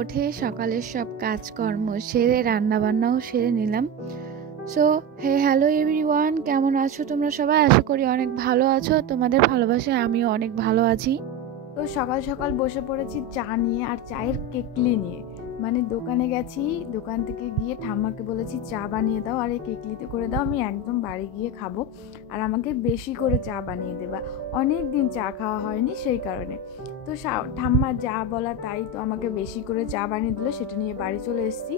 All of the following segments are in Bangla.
উঠে সকালের সব কাজকর্ম সেরে রান্নাবান্নাও সেরে নিলাম। সো হ্যালো এভরিওয়ান, কেমন আছো তোমরা সবাই? আশা করি অনেক ভালো আছো। তোমাদের ভালোবাসায় আমিও অনেক ভালো আছি। তো সকাল সকাল বসে পড়েছি চা নিয়ে আর চায়ের কেটলি নিয়ে। মানে দোকানে গেছি, দোকান থেকে গিয়ে ঠাম্মাকে বলেছি চা বানিয়ে দাও আর এই কেটলিতে করে দাও, আমি একদম বাড়ি গিয়ে খাবো, আর আমাকে বেশি করে চা বানিয়ে দেবা। অনেক দিন চা খাওয়া হয়নি, সেই কারণে। তো ঠাম্মা যা বলা তাই, তো আমাকে বেশি করে চা বানিয়ে দিল, সেটা নিয়ে বাড়ি চলে এসেছি।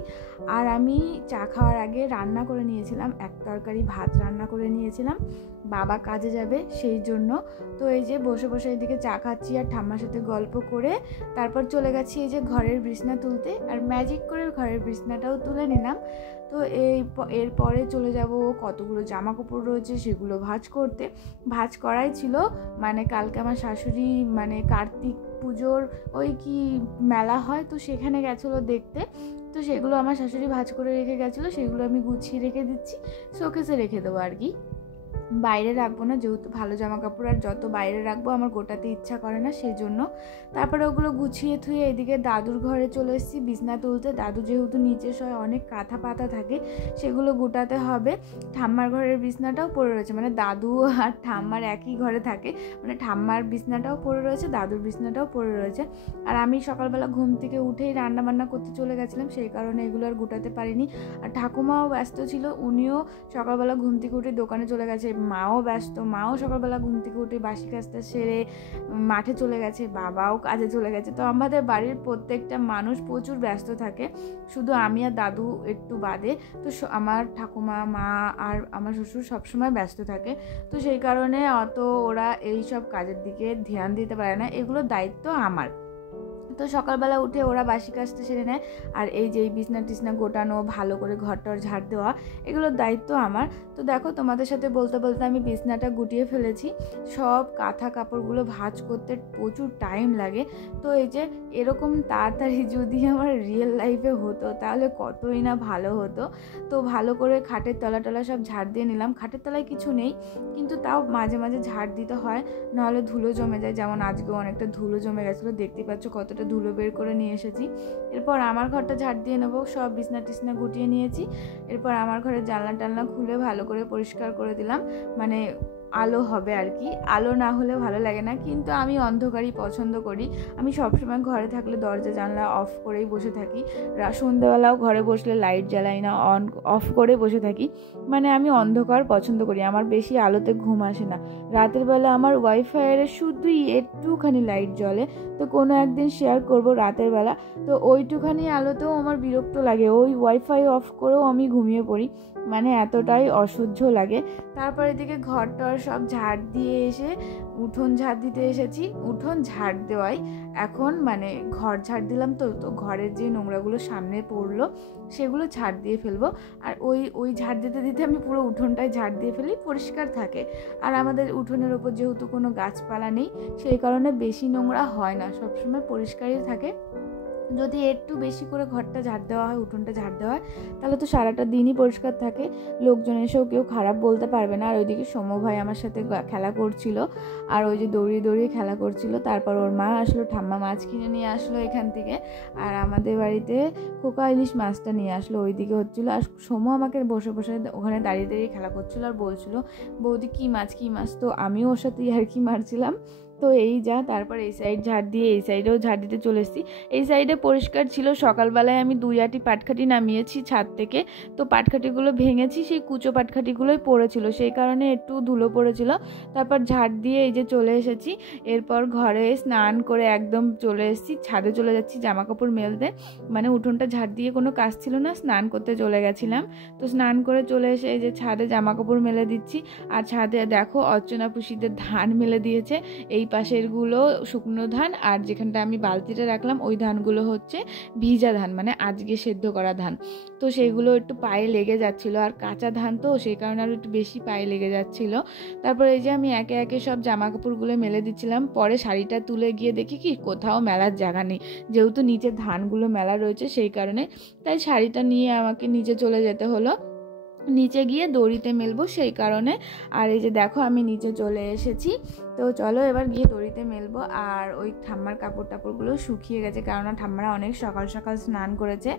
আর আমি চা খাওয়ার আগে রান্না করে নিয়েছিলাম, এক তরকারি ভাত রান্না করে নিয়েছিলাম, বাবা কাজে যাবে সেই জন্য। তো এই যে বসে বসে এদিকে চা খাচ্ছি আর ঠাম্মার সাথে গল্প করে তারপর চলে গেছি এই যে ঘরের বিছনা তুলতে, আর ম্যাজিক করে ঘরের বিছনাটাও তুলে নিলাম। তো এরপরে চলে যাব, কতগুলো জামা কাপড় রয়েছে সেগুলো ভাঁজ করতে। ভাঁজ করাই ছিল, মানে কালকে আমার শাশুড়ি মানে কার্তিক পুজোর ওই কি মেলা হয়, তো সেখানে গেছিলো দেখতে। তো সেগুলো আমার শাশুড়ি ভাঁজ করে রেখে গেছিলো, সেগুলো আমি গুছিয়ে রেখে দিচ্ছি, শোকেসে রেখে দেবো আর কি, বাইরে রাখবো না, যেহেতু ভালো জামা কাপড় আর যত বাইরে রাখবো আমার গোটাতে ইচ্ছা করে না, সেই জন্য। তারপরে ওগুলো গুছিয়ে থুয়ে এদিকে দাদুর ঘরে চলে এসেছি বিছনা তুলতে। দাদু যেহেতু নিচে শয়, অনেক কাঁথা পাতা থাকে, সেগুলো গোটাতে হবে। ঠাম্মার ঘরের বিছনাটাও পড়ে রয়েছে, মানে দাদু আর ঠাম্মার একই ঘরে থাকে, মানে ঠাম্মার বিছনাটাও পড়ে রয়েছে, দাদুর বিছনাটাও পড়ে রয়েছে। আর আমি সকালবেলা ঘুম থেকে উঠেই রান্না বান্না করতে চলে গেছিলাম, সেই কারণে এগুলো আর গোটাতে পারিনি। আর ঠাকুমাও ব্যস্ত ছিল, উনিও সকালবেলা ঘুম থেকে উঠে দোকানে চলে গেছে। মাও ব্যস্ত, মাও সকালবেলা ঘুম থেকে উঠে বাসি কাজটা সেরে মাঠে চলে গেছে, বাবাও কাজে চলে গেছে। তো আমাদের বাড়ির প্রত্যেকটা মানুষ প্রচুর ব্যস্ত থাকে, শুধু আমি আর দাদু একটু বাদে। তো আমার ঠাকুমা, মা আর আমার শ্বশুর সবসময় ব্যস্ত থাকে, তো সেই কারণে অত ওরা এই সব কাজের দিকে ধ্যান দিতে পারে না, এগুলোর দায়িত্ব আমার। তো সকালবেলা উঠে ওরা বাসি কাজটা সেরে নেয়, আর এই যে এই বিছনা টিছনা গোটানো, ভালো করে ঘরটর ঝাড় দেওয়া, এগুলোর দায়িত্ব আমার। তো দেখো, তোমাদের সাথে বলতে বলতে আমি বিছনাটা গুটিয়ে ফেলেছি। সব কাঁথা কাপড়গুলো ভাঁজ করতে প্রচুর টাইম লাগে। তো এই যে এরকম তাড়াতাড়ি যদি আমার রিয়েল লাইফে হতো তাহলে কতই না ভালো হতো। তো ভালো করে খাটের তলা টলা সব ঝাড় দিয়ে নিলাম। খাটের তলায় কিছু নেই, কিন্তু তাও মাঝে মাঝে ঝাড় দিতে হয়, নাহলে ধুলো জমে যায়। যেমন আজকেও অনেকটা ধুলো জমে গেছিলো, দেখতে পাচ্ছ কতটা ধুলো বের করে নিয়ে এসেছি। এরপর আমার ঘরটা ঝাড় দিয়ে নেবো, সব বিছনা টিছনা গুটিয়ে নিয়েছি। এরপর আমার ঘরের জানলা টালনা খুলে ভালো করে পরিষ্কার করে দিলাম, মানে আলো হবে আর কি, আলো না হলে ভালো লাগে না, কিন্তু আমি অন্ধকারই পছন্দ করি। আমি সবসময় ঘরে থাকলে দরজা জানলা অফ করেই বসে থাকি, সন্ধ্যেবেলাও ঘরে বসলে লাইট জ্বালাই না, অফ করে বসে থাকি, মানে আমি অন্ধকার পছন্দ করি, আমার বেশি আলোতে ঘুম আসে না। রাতের বেলা আমার ওয়াইফাইয়ের শুধুই একটুখানি লাইট জ্বলে, তো কোনো একদিন শেয়ার করব রাতের বেলা, তো ওইটুখানি আলোতেও আমার বিরক্ত লাগে, ওই ওয়াইফাই অফ করেও আমি ঘুমিয়ে পড়ি, মানে এতটাই অসহ্য লাগে। তারপর এদিকে ঘরটর সব ঝাড় দিয়ে এসে উঠোন ঝাড় দিতে এসেছি। উঠোন ঝাড় দেওয়াই এখন, মানে ঘর ঝাড় দিলাম, তো ঘরের যে নোংরাগুলো সামনে পড়লো সেগুলো ঝাড় দিয়ে ফেলবো। আর ওই ঝাড় দিতে দিতে আমি পুরো উঠোনটায় ঝাড় দিয়ে ফেলি, পরিষ্কার থাকে। আর আমাদের উঠোনের ওপর যেহেতু কোনো গাছপালা নেই, সেই কারণে বেশি নোংরা হয় না, সবসময় পরিষ্কারই থাকে। যদি একটু বেশি করে ঘরটা ঝাড় দেওয়া হয়, উঠোনটা ঝাড় দেওয়া হয়, তাহলে তো সারাটা দিনই পরিষ্কার থাকে, লোকজন এসেও কেউ খারাপ বলতে পারবে না। আর ওইদিকে সৌম্য ভাই আমার সাথে খেলা করছিল, আর ওই যে দৌড়িয়ে দৌড়িয়ে খেলা করছিল। তারপর ওর মা আসলো, ঠাম্মা মাছ কিনে নিয়ে আসলো এখান থেকে, আর আমাদের বাড়িতে খোকা ইলিশ মাছটা নিয়ে আসলো, ওইদিকে হচ্ছিলো। আর সৌম্য আমাকে বসে বসে ওখানে দাঁড়িয়ে দাঁড়িয়ে খেলা করছিল আর বলছিল, বৌদি কী মাছ কী মাছ, তো আমিও ওর সাথে ইয়ার্কি মারছিলাম। তো এই যা, তারপর এই সাইড ঝাড় দিয়ে এই সাইডেও ঝাড় দিতে চলে এসেছি। এই সাইডে পরিষ্কার ছিল, সকালবেলায় আমি 2-8টি পাটখাটি নামিয়েছি ছাদ থেকে, তো পাটখাটিগুলো ভেঙেছি, সেই কুচো পাটখাটিগুলোই পড়েছিল, সেই কারণে একটু ধুলো পড়েছিল। তারপর ঝাড় দিয়ে এই যে চলে এসেছি। এরপর ঘরে স্নান করে একদম চলে এসেছি, ছাদে চলে যাচ্ছি জামা কাপড় মেলতে, মানে উঠোনটা ঝাড় দিয়ে কোনো কাজ ছিল না, স্নান করতে চলে গেছিলাম। তো স্নান করে চলে এসে এই যে ছাদে জামা কাপড় মেলে দিচ্ছি। আর ছাদে দেখো অর্চনা পুষিতে ধান মেলে দিয়েছে, এই পাশেরগুলো শুকনো ধান, আর যেখানটা আমি বালতিটা রাখলাম ওই ধানগুলো হচ্ছে ভিজা ধান, মানে আজকে সেদ্ধ করা ধান। তো সেইগুলো একটু পায়ে লেগে যাচ্ছিল, আর কাঁচা ধান তো সেই কারণে আরও একটু বেশি পায়ে লেগে যাচ্ছিল। তারপর এই যে আমি একে একে সব জামা কাপড়গুলো মেলে দিচ্ছিলাম। পরে শাড়িটা তুলে গিয়ে দেখি কি কোথাও মেলার জায়গা নেই, যেহেতু নিচে ধানগুলো মেলা রয়েছে সেই কারণে, তাই শাড়িটা নিয়ে আমাকে নিচে চলে যেতে হলো, নিচে গিয়ে দড়িতে মেলবো সেই কারণে। আর এই যে দেখো আমি নিচে চলে এসেছি। তো চলো এবার গিয়ে দড়িতে মেলবো। আর ওই ঠাম্মার কাপড় টাপড়গুলো শুকিয়ে গেছে, কেননা ঠাম্মারা অনেক সকাল সকাল স্নান করেছে,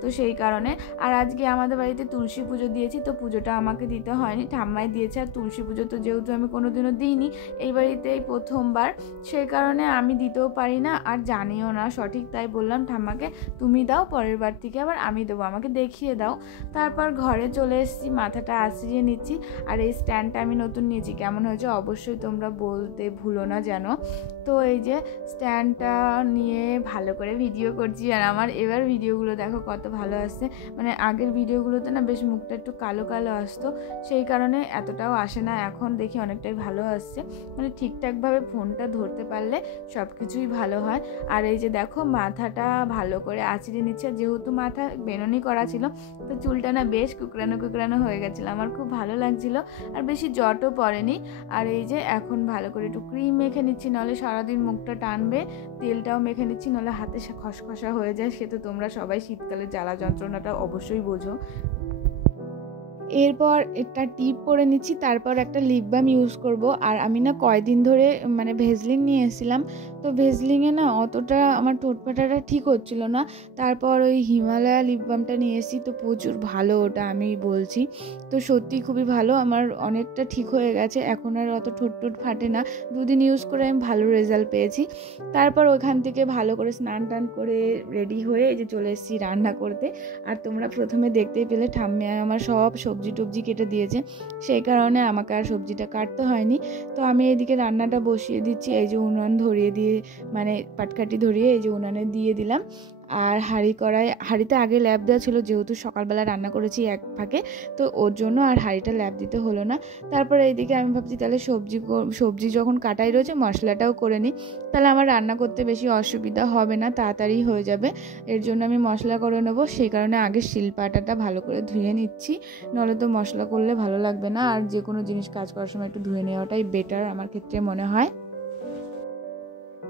তো সেই কারণে। আর আজকে আমাদের বাড়িতে তুলসী পুজো দিয়েছি, তো পুজোটা আমাকে দিতে হয়নি, ঠাম্মাই দিয়েছে। আর তুলসী পুজো তো যেহেতু আমি কোনোদিনও দিইনি, এই বাড়িতেই প্রথমবার, সেই কারণে আমি দিতেও পারি না আর জানিও না সঠিক, তাই বললাম ঠাম্মাকে তুমি দাও, পরের বার থেকে আবার আমি দেবো, আমাকে দেখিয়ে দাও। তারপর ঘরে চলে এসেছি, মাথাটা আশ্রিয়ে নিচ্ছি। আর এই স্ট্যান্ডটা আমি নতুন নিয়েছি, কেমন হয়েছে অবশ্যই তোমরা বলতে ভুলো না যেন। তো এই যে স্ট্যান্ডটা নিয়ে ভালো করে ভিডিও করছি, আর আমার এবার ভিডিওগুলো দেখো কত ভালো আসছে। মানে আগের ভিডিওগুলোতে না বেশ মুখটা একটু কালো কালো আসতো, সেই কারণে এতটাও আসে না, এখন দেখি অনেকটাই ভালো আসছে। মানে ঠিকঠাকভাবে ফোনটা ধরতে পারলে সব কিছুই ভালো হয়। আর এই যে দেখো মাথাটা ভালো করে আঁচড়ে নিচ্ছে, যেহেতু মাথা বেনুনি করা ছিল, তো চুলটা না বেশ কুকরানো কুকরানো হয়ে গেছিলো, আমার খুব ভালো লাগছিলো, আর বেশি জটও পড়েনি। আর এই যে এখন ভালো করে একটু ক্রিম মেখে নিচ্ছি, নাহলে সারাদিন মুখটা টানবে, তেলটাও মেখে নিচ্ছি, নাহলে হাতে খসখসা হয়ে যায়। সে তো তোমরা সবাই শীতকালে জ্বালা যন্ত্রণাটা অবশ্যই বোঝো। এরপর একটা টিপ পরে নিচ্ছি, তারপর একটা লিপ বাম ইউজ করব। আর আমি না কয়দিন ধরে মানে ভেজলিন নিয়ে এসেছিলাম, তো ভেজলিংয়ে না অতটা আমার ঠোঁটপাটাটা ঠিক হচ্ছিল না, তারপর ওই হিমালয়া লিপ বামটা নিয়ে এসেছি, তো প্রচুর ভালো ওটা আমি বলছি, তো সত্যি খুবই ভালো, আমার অনেকটা ঠিক হয়ে গেছে, এখন আর অত ঠোঁট ফাটে না। 2 দিন ইউজ করে আমি ভালো রেজাল্ট পেয়েছি। তারপর ওখান থেকে ভালো করে স্নান টান করে রেডি হয়ে এই যে চলে এসেছি রান্না করতে। আর তোমরা প্রথমে দেখতেই পেলে ঠাম্মি আমার সব সবজি টবজি কেটে দিয়েছে, সেই কারণে আমাকে আর সবজিটা কাটতে হয়নি। তো আমি এদিকে রান্নাটা বসিয়ে দিচ্ছি, এই যে উনুন ধরিয়ে দিয়ে মানে পাটকাঠি ধরিয়ে এই যে উনুনে দিয়ে দিলাম। আর হাঁড়িতে আগে ল্যাপ দেওয়া ছিল, যেহেতু সকালবেলা রান্না করেছি এক ফাঁকে, তো ওর জন্য আর হাঁড়িটা ল্যাপ দিতে হলো না। তারপরে এইদিকে আমি ভাবছি তাহলে সবজি যখন কাটাই রয়েছে মশলাটাও করে নিই, তাহলে আমার রান্না করতে বেশি অসুবিধা হবে না, তাড়াতাড়ি হয়ে যাবে। এর জন্য আমি মশলা করে নেবো, সেই কারণে আগে শিলপাটাটা ভালো করে ধুয়ে নিচ্ছি, নাহলে তো মশলা করলে ভালো লাগবে না। আর যে কোনো জিনিস কাজ করার সময় একটু ধুয়ে নেওয়াটাই বেটার আমার ক্ষেত্রে মনে হয়।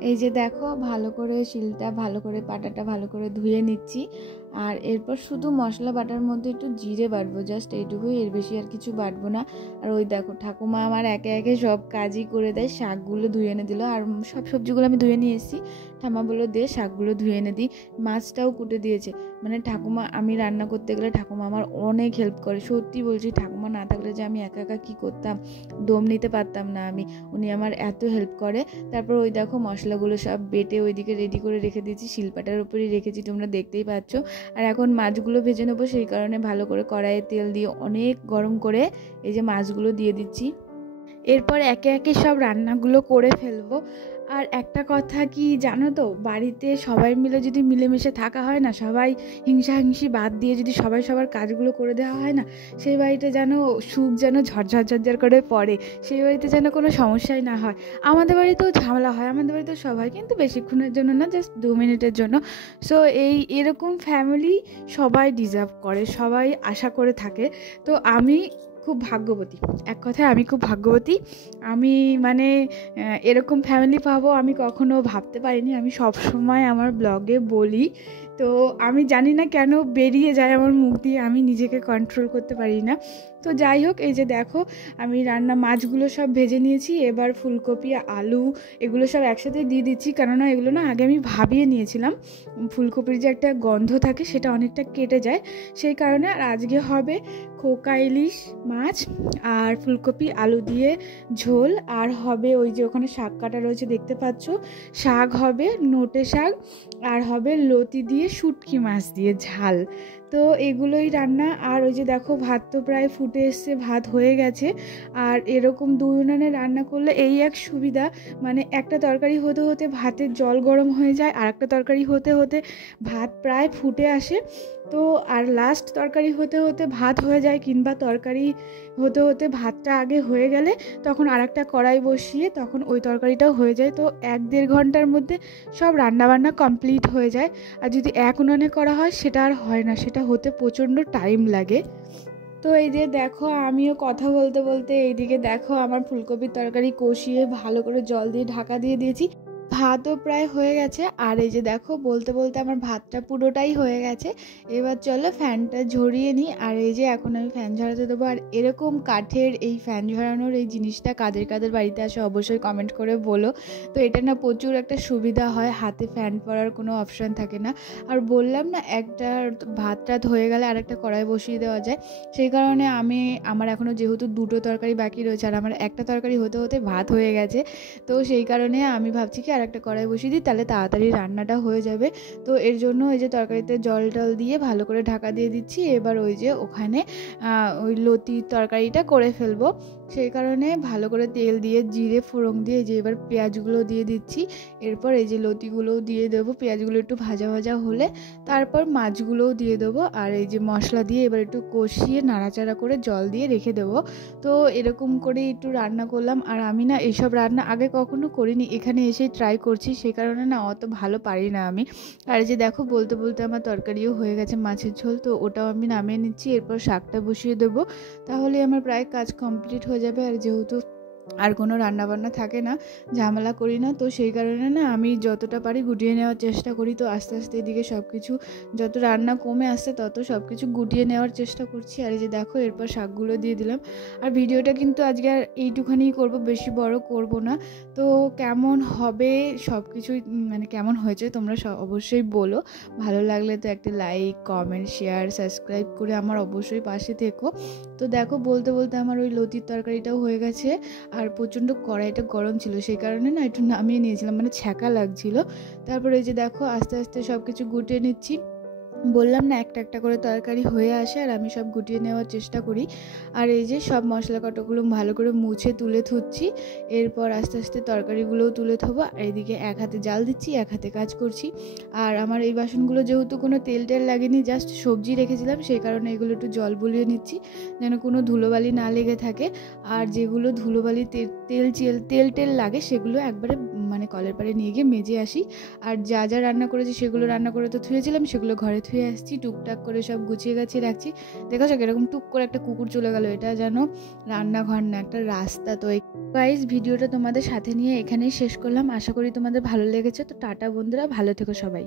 এই যে দেখো ভালো করে শিলটা ভালো করে পাটাটা ভালো করে ধুয়ে নিচ্ছি। আর এরপর শুধু মশলা বাটার মধ্যে একটু জিরে বাটবো, জাস্ট এইটুকুই, এর বেশি আর কিছু বাটবো না। আর ওই দেখো ঠাকুমা আমার একে একে সব কাজই করে দেয়, শাকগুলো ধুয়ে এনে দিল, আর সব সবজিগুলো আমি ধুয়ে নিয়ে এসেছি, ঠাম্মা বললো দে শাকগুলো ধুয়ে এনে দিই, মাছটাও কুটে দিয়েছে। মানে ঠাকুমা, আমি রান্না করতে গেলে ঠাকুমা আমার অনেক হেল্প করে, সত্যি বলছি, ঠাকুমা না থাকলে যে আমি একা একা কী করতাম, দম নিতে পারতাম না আমি, উনি আমার এত হেল্প করে। তারপর ওই দেখো মশলাগুলো সব বেটে ওইদিকে রেডি করে রেখে দিয়েছি, শিলপাটার উপরেই রেখেছি, তোমরা দেখতেই পাচ্ছ। আর এখন মাছগুলো ভেজে নেবো, সেই কারণে ভালো করে কড়াইয়ে তেল দিয়ে অনেক গরম করে এই যে মাছগুলো দিয়ে দিচ্ছি। এরপর একে একে সব রান্নাগুলো করে ফেলবো। আর একটা কথা কি জানো তো, বাড়িতে সবাই মিলে যদি মিলেমিশে থাকা হয় না, সবাই হিংসাহিংসি বাদ দিয়ে যদি সবাই সবার কাজগুলো করে দেওয়া হয় না, সেই বাড়িতে যেন সুখ যেন ঝরঝর করে পড়ে, সেই বাড়িতে যেন কোনো সমস্যাই না হয়। আমাদের বাড়িতেও ঝামেলা হয়, আমাদের বাড়িতেও সবাই, কিন্তু বেশিক্ষণের জন্য না, জাস্ট 2 মিনিটের জন্য। সো এরকম ফ্যামিলি সবাই ডিজার্ভ করে, সবাই আশা করে থাকে। তো আমি খুব ভাগ্যবতী, এক কথায় আমি খুব ভাগ্যবতী। আমি মানে এরকম ফ্যামিলি পাবো আমি কখনো ভাবতে পারিনি, আমি সব সময় আমার ব্লগে বলি, তো আমি জানি না কেন বেরিয়ে যায় আমার মুখ দিয়ে, আমি নিজেকে কন্ট্রোল করতে পারি না। তো যাই হোক, এই যে দেখো আমি মাছগুলো সব ভেজে নিয়েছি, এবার ফুলকপি আলু এগুলো সব একসাথে দিয়ে দিচ্ছি, কেননা এগুলো না আগে আমি ভাবিয়ে নিয়েছিলাম, ফুলকপির যে একটা গন্ধ থাকে সেটা অনেকটা কেটে যায়, সেই কারণে। আর আজকে হবে খোকা ইলিশ মাছ আর ফুলকপি আলু দিয়ে ঝোল, আর হবে ওই যে ওখানে শাক কাটা রয়েছে দেখতে পাচ্ছ, শাক হবে নোটে শাক, আর হবে লতি দিয়ে শুটকি মাছ দিয়ে ঝাল। তো এগুলোই রান্না। আর ওই যে দেখো ভাত তো প্রায় ফুটে এসছে, ভাত হয়ে গেছে। আর এরকম 2 উনানে রান্না করলে এই এক সুবিধা, মানে একটা তরকারি হতে হতে ভাতের জল গরম হয়ে যায়, আর একটা তরকারি হতে হতে ভাত প্রায় ফুটে আসে। তো আর লাস্ট তরকারি হতে হতে ভাত হয়ে যায়, কিংবা তরকারি হতে হতে ভাতটা আগে হয়ে গেলে তখন আর একটা কড়াই বসিয়ে তখন ওই তরকারিটাও হয়ে যায়। তো 1-1.5 ঘন্টার মধ্যে সব রান্নাবান্না কমপ্লিট হয়ে যায়। আর যদি এক উনানে করা হয় সেটা আর হয় না, সেটা হতে প্রচণ্ড টাইম লাগে। তো এই যে দেখো আমিও কথা বলতে বলতে এইদিকে দেখো আমার ফুলকপির তরকারি কষিয়ে ভালো করে জল দিয়ে ঢাকা দিয়ে দিয়েছি। ভাতও প্রায় হয়ে গেছে। আর এই যে দেখো বলতে বলতে আমার ভাতটা পুরোটাই হয়ে গেছে। এবার চলো ফ্যানটা ঝরিয়ে নিই। আর এই যে এখন আমি ফ্যান ঝরাতে দেবো। আর এরকম কাঠের এই ফ্যান ঝরানোর এই জিনিসটা কাদের কাদের বাড়িতে আসে অবশ্যই কমেন্ট করে বলো। তো এটা না প্রচুর একটা সুবিধা হয়, হাতে ফ্যান পরার কোনো অপশান থাকে না। আর বললাম না একটা ভাত টাত হয়ে গেলে আর একটা কড়াই বসিয়ে দেওয়া যায়, সেই কারণে আমার এখনও যেহেতু দুটো তরকারি বাকি রয়েছে আর আমার একটা তরকারি হতে হতে ভাত হয়ে গেছে, তো সেই কারণে আমি ভাবছি কি আর একটা কড়াই বসিয়ে দিই, তাহলে তাড়াতাড়ি রান্নাটা হয়ে যাবে। তো এর জন্য ওই যে তরকারিতে জল টল দিয়ে ভালো করে ঢাকা দিয়ে দিচ্ছি। এবার ওই যে ওখানে ওই লতির তরকারিটা করে ফেলবো, সেই কারণে ভালো করে তেল দিয়ে জিরে ফোড়ন দিয়ে যে এবার পেঁয়াজগুলো দিয়ে দিচ্ছি। এরপর এই যে লতিগুলোও দিয়ে দেবো, পেঁয়াজগুলো একটু ভাজা ভাজা হলে তারপর মাছগুলোও দিয়ে দেবো। আর এই যে মশলা দিয়ে এবার একটু কষিয়ে নাড়াচাড়া করে জল দিয়ে রেখে দেবো। তো এরকম করে একটু রান্না করলাম। আর আমি না এইসব রান্না আগে কখনো করিনি, এখানে এসেই ট্রাই করছি, সেই কারণে না অত ভালো পারি না আমি। আর যে দেখো বলতে বলতে আমার তরকারিও হয়ে গেছে, মাছের ঝোল, তো ওটাও আমি নামিয়ে নিচ্ছি। এরপর শাকটা বসিয়ে দেবো, তাহলে আমার প্রায় কাজ কমপ্লিট হয়ে যাবে। আর যেহেতু আর কোনো রান্নাবান্না থাকে না, ঝামেলা করি না, তো সেই কারণে না আমি যতটা পারি গুটিয়ে নেওয়ার চেষ্টা করি। তো আস্তে আস্তে এদিকে সব কিছু যত রান্না কমে আসছে তত সব কিছু গুটিয়ে নেওয়ার চেষ্টা করছি। আর এই যে দেখো এরপর শাকগুলো দিয়ে দিলাম। আর ভিডিওটা কিন্তু আজকে আর এইটুখানিই করব, বেশি বড় করব না। তো কেমন হবে সব কিছুই মানে কেমন হয়েছে তোমরা অবশ্যই বলো। ভালো লাগলে তো একটা লাইক, কমেন্ট, শেয়ার, সাবস্ক্রাইব করে আমার অবশ্যই পাশে থেকো। তো দেখো বলতে বলতে আমার ওই লতির তরকারিটাও হয়ে গেছে। আর প্রচণ্ড কড়াইটা গরম ছিল, সেই কারণে না একটু নামিয়ে নিয়েছিলাম, মানে ছ্যাঁকা লাগছিল। তারপরে এই যে দেখো আস্তে আস্তে সব কিছু গুটিয়ে নিচ্ছি। বললাম না একটা একটা করে তরকারি হয়ে আসে আর আমি সব গুটিয়ে নেওয়ার চেষ্টা করি। আর এই যে সব মশলা কটাগুলো ভালো করে মুছে তুলে থুচ্ছি। এরপর আস্তে আস্তে তরকারিগুলোও তুলে থবো। আর এদিকে এক হাতে জাল দিচ্ছি, এক হাতে কাজ করছি। আর আমার এই বাসনগুলো যেহেতু কোনো তেল টেল লাগেনি, জাস্ট সবজি রেখেছিলাম, সেই কারণে এগুলো একটু জল বুলিয়ে নিচ্ছি যেন কোনো ধুলোবালি না লেগে থাকে। আর যেগুলো ধুলোবালি তেল টেল লাগে সেগুলো একবারে মানে কলের পাড়ে নিয়ে গিয়ে মেজে আসি। আর যা যা রান্না করেছি সেগুলো রান্না করে তো ধুয়েছিলাম, সেগুলো ঘরে ধুয়ে আসছি, টুকটাক করে সব গুছিয়ে গাছিয়ে রাখছি। দেখেছো এরকম টুক করে একটা কুকুর চলে গেল, এটা যেন রান্নাঘর না একটা রাস্তা। তো গাইস ভিডিওটা তোমাদের সাথে নিয়ে এখানেই শেষ করলাম, আশা করি তোমাদের ভালো লেগেছে। তো টাটা বন্ধুরা, ভালো থেকো সবাই।